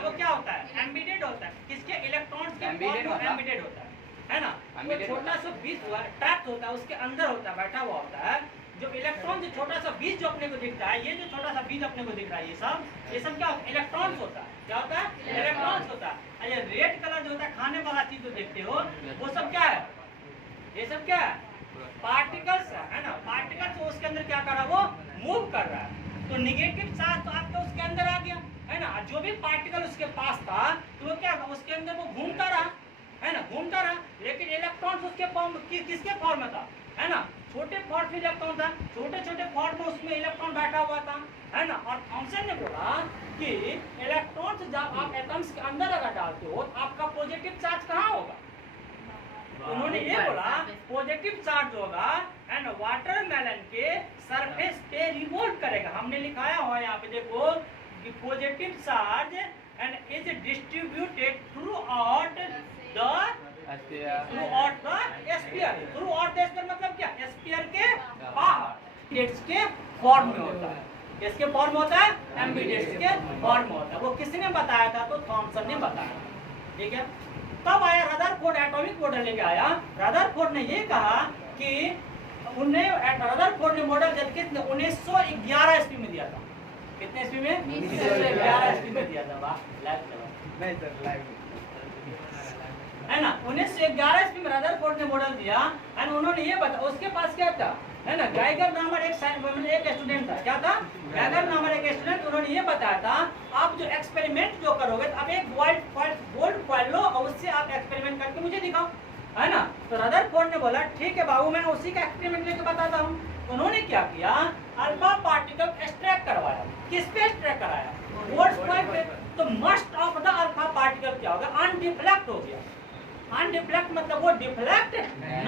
है वो क्या होता है? एम्बेडेड होता है। किसके? इलेक्ट्रॉन्स के एम्बेडेड होता है ना। वो छोटा सा बीज ट्रैप होता है, उसके अंदर होता है, बैठा हुआ होता है। जो इलेक्ट्रॉन, जो छोटा सा बीज जो अपने को दिखता है, ये जो छोटा सा बीज अपने को दिख रहा है, ये सब क्या होता है? इलेक्ट्रॉन्स होता है। क्या होता है? इलेक्ट्रॉन्स होता है। ये रेड कलर जो होता है खाने वाला चीज जो देखते हो, वो सब क्या है? ये सब क्या है? पार्टिकल्स है ना। पार्टिकल्स उसके अंदर क्या कर रहा है? वो मूव कर रहा है। तो निगेटिव चार्ज तो आपका उसके अंदर आ गया है ना। जो भी पार्टिकल उसके पास था तो वो क्या, उसके अंदर वो घूमता रहा है ना, घूमता रहा। लेकिन इलेक्ट्रॉन्स उसके फॉर्म, किसके फॉर्म में था है ना? छोटे फॉर्म में इलेक्ट्रॉन था, छोटे छोटे फॉर्म में उसमें इलेक्ट्रॉन बैठा हुआ था है ना। और थॉमसन ने बोला कि इलेक्ट्रॉन्स जब आप एटम्स के अंदर अगर डालते हो तो आपका पॉजिटिव चार्ज कहाँ होगा? उन्होंने ये बोला पॉजिटिव चार्ज होगा एंड वाटरमेलन के सरफेस पे रिवॉल्व करेगा। हमने लिखाया हुआ है यहाँ पे देखो कि positive charge and is distributed through out the sphere. Through out the sphere मतलब क्या? स्फीयर के बाहर डेट्स के फॉर्म में होता है। किसके फॉर्म होता है? एम्बीडेट्स के फॉर्म में होता है। वो किसने बताया था? तो थॉमसन ने बताया। ठीक है। तब आया रदरफोर्ड, एटॉमिक मॉडल लेके आया। रदरफोर्ड ने ये कहा कि रदरफोर्ड ने मॉडल जब कितने 1911 ईस्वी में दिया था। कितने ईस्वी में? 1911 ईस्वी में दिया था। वाह, नहीं सर, लाइव है ना। 1911 ईस्वी में रदरफोर्ड ने मॉडल दिया एंड उन्होंने ये बताया, उसके पास क्या था है ना, गैगर नामक एक स्टूडेंट था। क्या था? गैगर नामक एक स्टूडेंट। उन्होंने ये बताया था आप जो एक्सपेरिमेंट जो करोगे तो आप एक गोल्ड फॉइल लो और उससे आप एक्सपेरिमेंट करके मुझे दिखाओ है ना। तो रदरफोर्ड ने बोला ठीक है बाबू, मैं उसी का एक्सपेरिमेंट लेके बताता हूँ। उन्होंने क्या किया? अल्फा पार्टिकल एक्सट्रैक्ट करवाया। किस पे एक्सट्रैक्ट कराया? गोल्ड फॉइल पे। तो must of the alpha particle क्या होगा? अनडिफ्लेक्ट हो गया। अनडिफ्लेक्ट मतलब वो डिफ्लेक्ट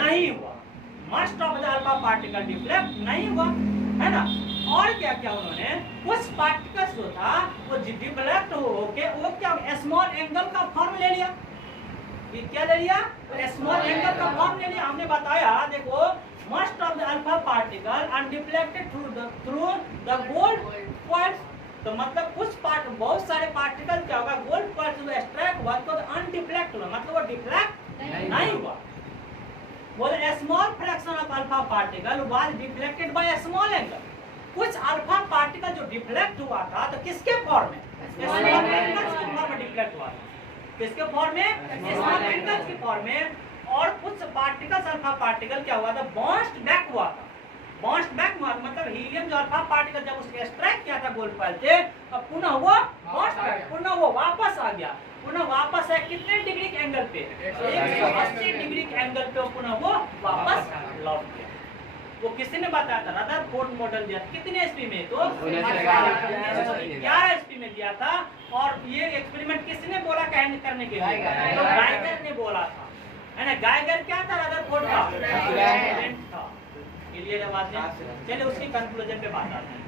नहीं हुआ। Must of the alpha particle deflect नहीं हुआ है ना। और क्या क्या उन्होंने कुछ पार्टिकल्स जो था वो डिफ्लेक्ट होके वो क्या स्मॉल एंगल का फॉर्म ले लिया। ये क्या ले लिया? स्मॉल एंगल का फॉर्म ले लिया। हमने बताया देखो must of the alpha particle undeflected through the gold foil. तो मतलब कुछ बहुत सारे पार्टिकल क्या होगा? गोल्ड फॉइल से एक्सट्रैक्ट हुआ तो अनडिफ्लेक्ट हुआ, मतलब वो डिफ्लेक्ट नहीं हुआ। बोले a small fraction of alpha particle was deflected by a small angle। कुछ अल्फा पार्टिकल जो डिफ्लेक्ट हुआ था तो किसके फॉर्म में? स्मॉल एंगल्स के फॉर्म में डिफ्लेक्ट हुआ था। किसके फॉर्म में? स्मॉल एंगल्स के फॉर्म में। और कुछ पार्टिकल्स अल्फा पार्टिकल क्या हुआ था? बाउंस्ड बैक हुआ था। बाउंस्ड बैक मतलब हीलियम जो अल्फा पार्टिकल जब उसने एक्सट्रैक्ट किया था गोल्ड फॉइल से तो पुनः वो बाउंस्ड बैक, पुनः वो वापस आ गया। पुनः वापस है कितने डिग्री के एंगल पे? 180 डिग्री के एंगल पे पुनः वो वापस लौट गया। वो किसी ने बताया था? रदरफोर्ड मॉडल दिया। कितने ईस्वी में? तो 1911 ईस्वी में दिया था। और ये एक्सपेरिमेंट किसने बोला करने के लिए? तो गैगर ने बोला था है ना। गैगर क्या था? रदरफोर्ड का स्टूडेंट था। क्लियर है बात? चलिए उसकी कंक्लूजन पे बात आते हैं।